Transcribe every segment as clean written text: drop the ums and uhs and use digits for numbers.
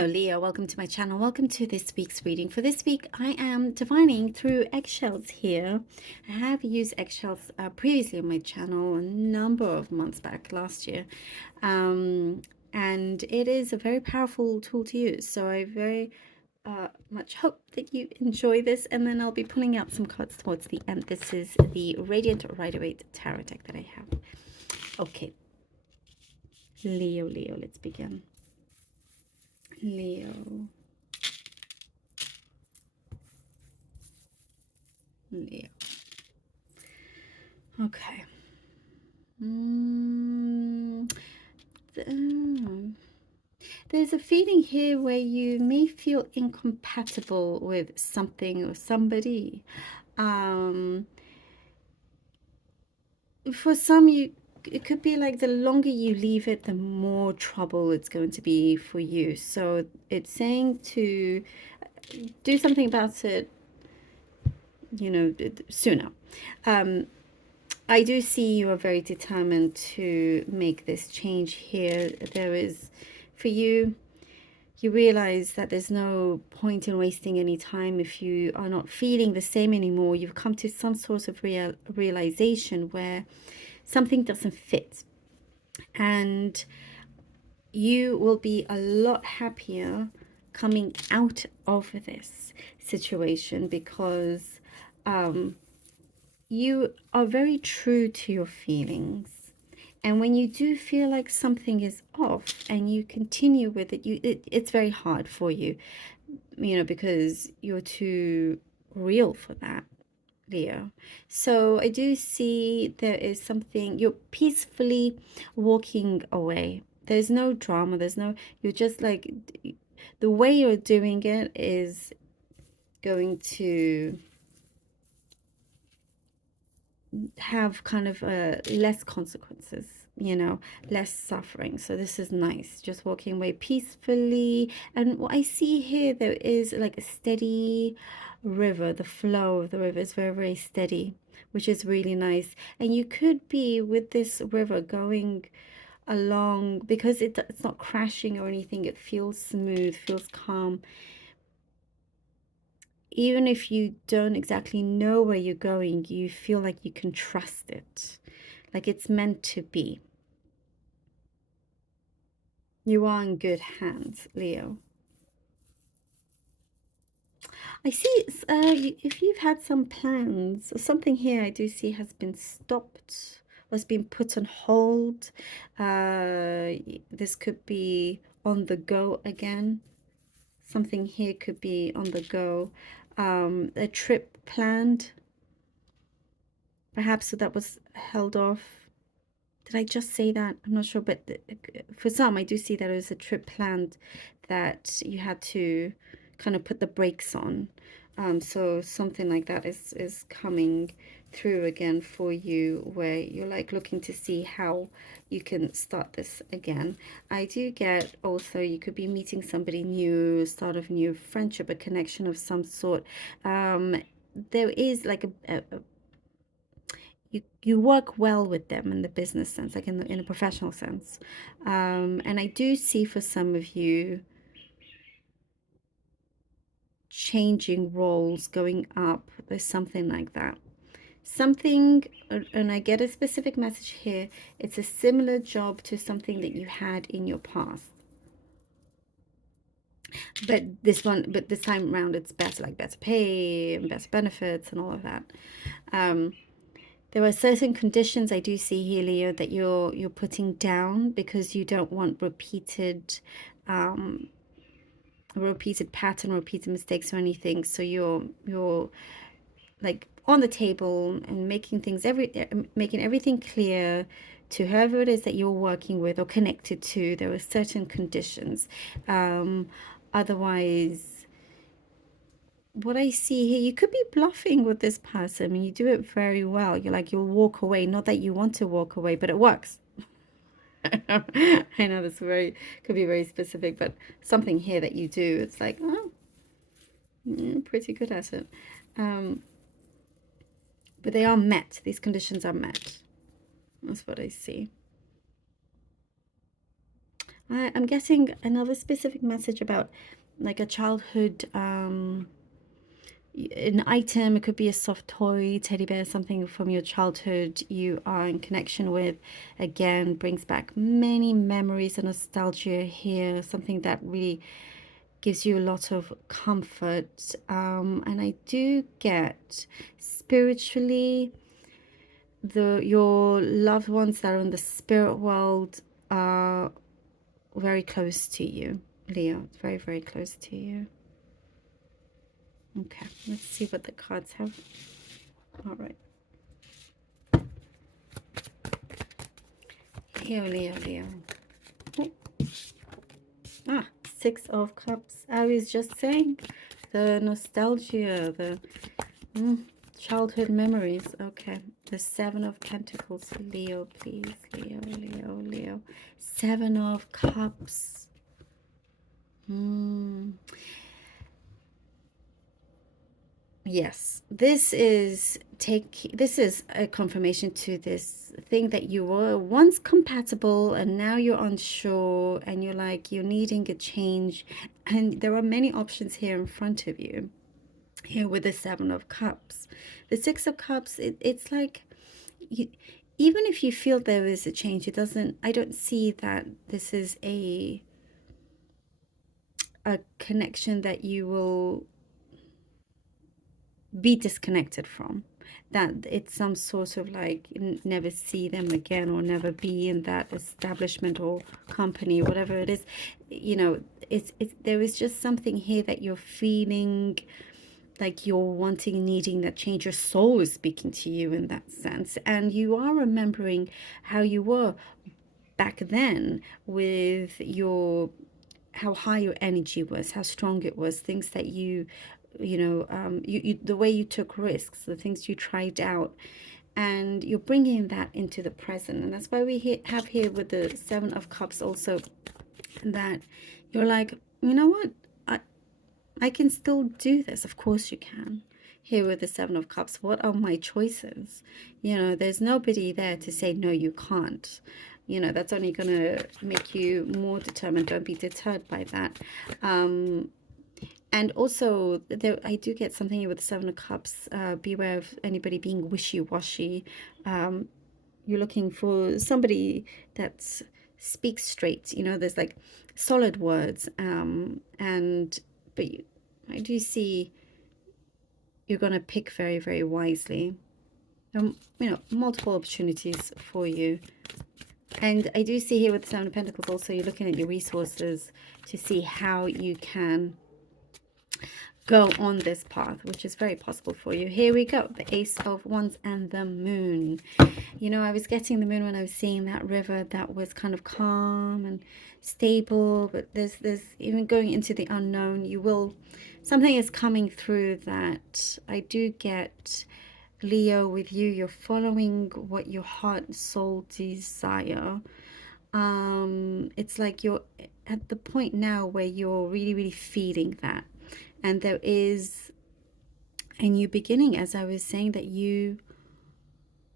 Hello Leo, welcome to my channel. Welcome to this week's reading. For this week, I am divining through eggshells here. I have used eggshells previously on my channel a number of months back last year. And it is a very powerful tool to use. So I very much hope that you enjoy this, and then I'll be pulling out some cards towards the end. This is the Radiant Rider-Waite Tarot deck that I have. Okay, Leo, let's begin. Leo. Okay. There's a feeling here where you may feel incompatible with something or somebody. For some, it could be like the longer you leave it, the more trouble it's going to be for you. So it's saying to do something about it, you know, sooner. I do see you are very determined to make this change here. There is, for you, you realize that there's no point in wasting any time if you are not feeling the same anymore. You've come to some sort of realization where something doesn't fit. And you will be a lot happier coming out of this situation because you are very true to your feelings. And when you do feel like something is off and you continue with it, it's very hard for you, you know, because you're too real for that, Leo. So I do see there is something, you're peacefully walking away. There's no drama. There's no, you're just like, the way you're doing it is going to have kind of less consequences, you know, less suffering. So this is nice, just walking away peacefully. And what I see here, there is like a steady river. The flow of the river is very, very steady, which is really nice. And you could be with this river going along because it's not crashing or anything. It feels smooth, feels calm. Even if you don't exactly know where you're going, you feel like you can trust it, like it's meant to be. You are in good hands, Leo. I see if you've had some plans, something here I do see has been stopped, was being put on hold. This could be on the go again. Something here could be on the go. A trip planned, perhaps, so that was held off. Did I just say that? I'm not sure, but for some, I do see that it was a trip planned that you had to kind of put the brakes on. So something like that is coming through again for you, where you're like looking to see how you can start this again. I do get also you could be meeting somebody new, start of new friendship, a connection of some sort. There is like you work well with them in the business sense, like in a professional sense. And I do see for some of you changing roles, going up. There's something like that. Something, and I get a specific message here. It's a similar job to something that you had in your past. But this time around, it's better, like better pay and better benefits and all of that. There are certain conditions I do see here, Leo, that you're putting down because you don't want repeated pattern, repeated mistakes or anything. So you're like on the table and making everything clear to whoever it is that you're working with or connected to. There are certain conditions. Otherwise, what I see here, you could be bluffing with this person and you do it very well. You're like, you'll walk away. Not that you want to walk away, but it works. I know this could be very specific, but something here that you do, it's like, oh, you're pretty good at it. But they are met. These conditions are met. That's what I see. I'm getting another specific message about like a childhood an item. It could be a soft toy, teddy bear, something from your childhood you are in connection with. Again, brings back many memories and nostalgia here, something that really gives you a lot of comfort. And I do get spiritually the your loved ones that are in the spirit world are very close to you, Leo. Very, very close to you. Okay, let's see what the cards have. All right. Leo, Leo, Leo. Oh. Ah, Six of Cups. I was just saying the nostalgia, the childhood memories. Okay. The Seven of Pentacles for Leo, please. Leo, Leo, Leo. Seven of Cups. Yes, this is a confirmation to this thing that you were once compatible and now you're unsure and you're like you're needing a change, and there are many options here in front of you. Here with the Seven of Cups. The Six of Cups, it's like you, even if you feel there is a change, I don't see that this is a connection that you will be disconnected from, that it's some sort of like never see them again or never be in that establishment or company, whatever it is. You know, it's there is just something here that you're feeling like you're wanting, needing that change. Your soul is speaking to you in that sense, and you are remembering how you were back then with your how high your energy was, how strong it was, things that the way you took risks, the things you tried out, and you're bringing that into the present. And that's why we have here with the Seven of Cups also that you're like, you know what, I can still do this. Of course you can. Here with the Seven of Cups, what are my choices? There's nobody there to say, no, you can't. That's only going to make you more determined. Don't be deterred by that. And also, I do get something here with the Seven of Cups. Beware of anybody being wishy-washy. You're looking for somebody that speaks straight. There's like solid words. But I do see you're going to pick very, very wisely. Multiple opportunities for you. And I do see here with the Seven of Pentacles also, you're looking at your resources to see how you can go on this path, which is very possible for you. Here we go, the Ace of Wands and the Moon. I was getting the moon when I was seeing that river that was kind of calm and stable, but there's even going into the unknown. Something is coming through that I do get, Leo, with you. You're following what your heart and soul desire. It's like you're at the point now where you're really, really feeling that. And there is a new beginning, as I was saying, that you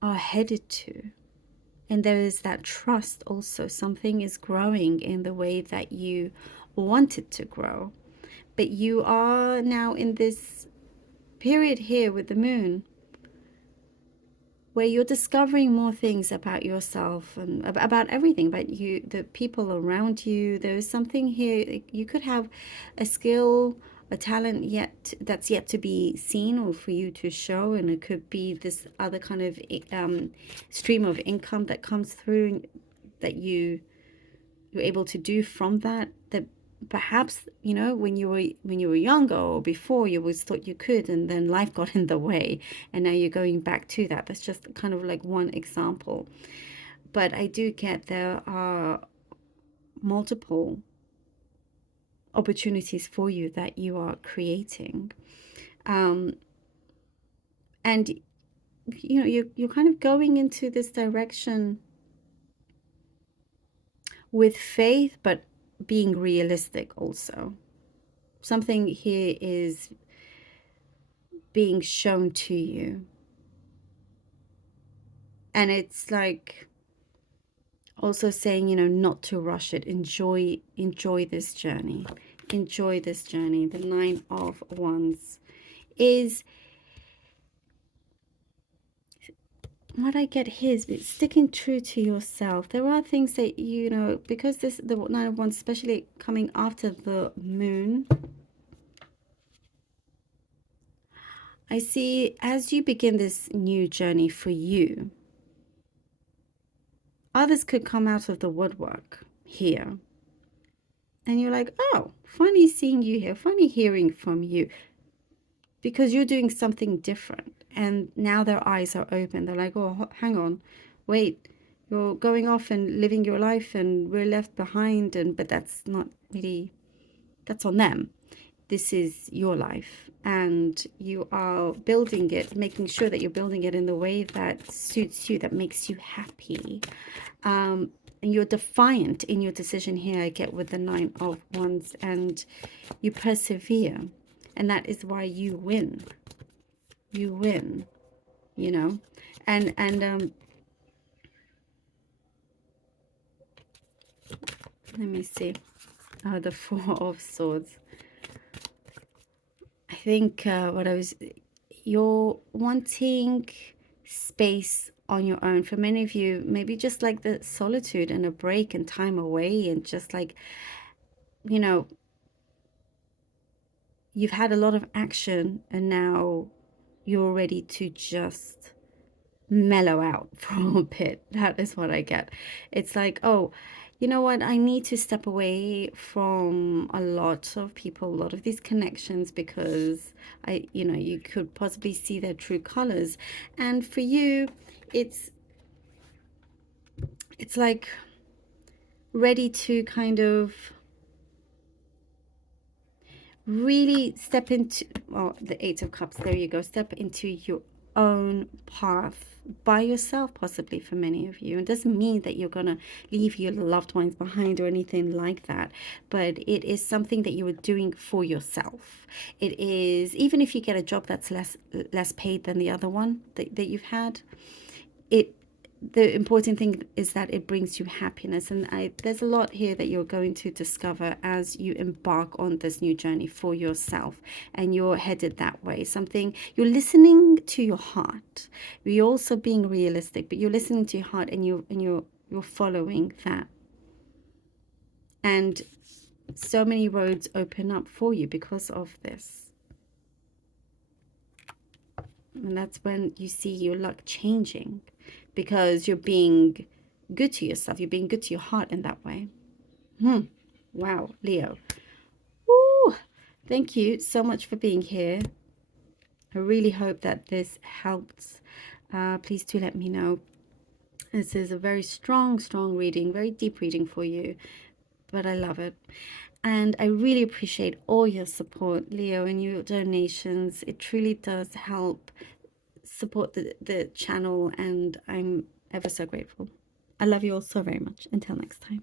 are headed to. And there is that trust also. Something is growing in the way that you want it to grow. But you are now in this period here with the moon where you're discovering more things about yourself and about everything, about you, the people around you. There's something here. You could have a skill, a talent that's yet to be seen or for you to show, and it could be this other kind of stream of income that comes through that you're able to do from that perhaps when you were younger or before, you always thought you could, and then life got in the way, and now you're going back to that. That's just kind of like one example. But I do get there are multiple opportunities for you that you are creating, and you're kind of going into this direction with faith, but being realistic also. Something here is being shown to you, and it's like Also saying, you know, not to rush it. Enjoy this journey. Enjoy this journey. The Nine of Wands is what I get here is sticking true to yourself. There are things that, you know, because this, the Nine of Wands, especially coming after the moon, I see as you begin this new journey for you, others could come out of the woodwork here. And you're like, oh, funny seeing you here, funny hearing from you, because you're doing something different. And now their eyes are open. They're like, oh, hang on, wait, you're going off and living your life and we're left behind. And but that's not really, that's on them. This is your life and you are building it, making sure that you're building it in the way that suits you, that makes you happy. And you're defiant in your decision here, I get, with the Nine of Wands, and you persevere. And that is why you win. You win, you know. And let me see. Oh, the Four of Swords. I think you're wanting space on your own. For many of you, maybe just like the solitude and a break and time away, and just like, you know, you've had a lot of action and now you're ready to just mellow out for a bit. That is what I get. It's like, oh, you know what? I need to step away from a lot of people, a lot of these connections, because you know, you could possibly see their true colors. And for you, it's like ready to kind of really step into, well, the Eight of Cups, there you go, step into your own path by yourself, possibly for many of you. It doesn't mean that you're gonna leave your loved ones behind or anything like that, but it is something that you are doing for yourself. It is, even if you get a job that's less paid than the other one that you've had, the important thing is that it brings you happiness. And there's a lot here that you're going to discover as you embark on this new journey for yourself, and you're headed that way. Something, you're listening to your heart. You're also being realistic, but you're listening to your heart, and you're following that. And so many roads open up for you because of this. And that's when you see your luck changing, because you're being good to yourself. You're being good to your heart in that way. Wow, Leo. Woo! Thank you so much for being here. I really hope that this helps. Please do let me know. This is a very strong reading, very deep reading for you, but I love it. And I really appreciate all your support, Leo, and your donations. It truly does help support the channel, and I'm ever so grateful. I love you all so very much. Until next time.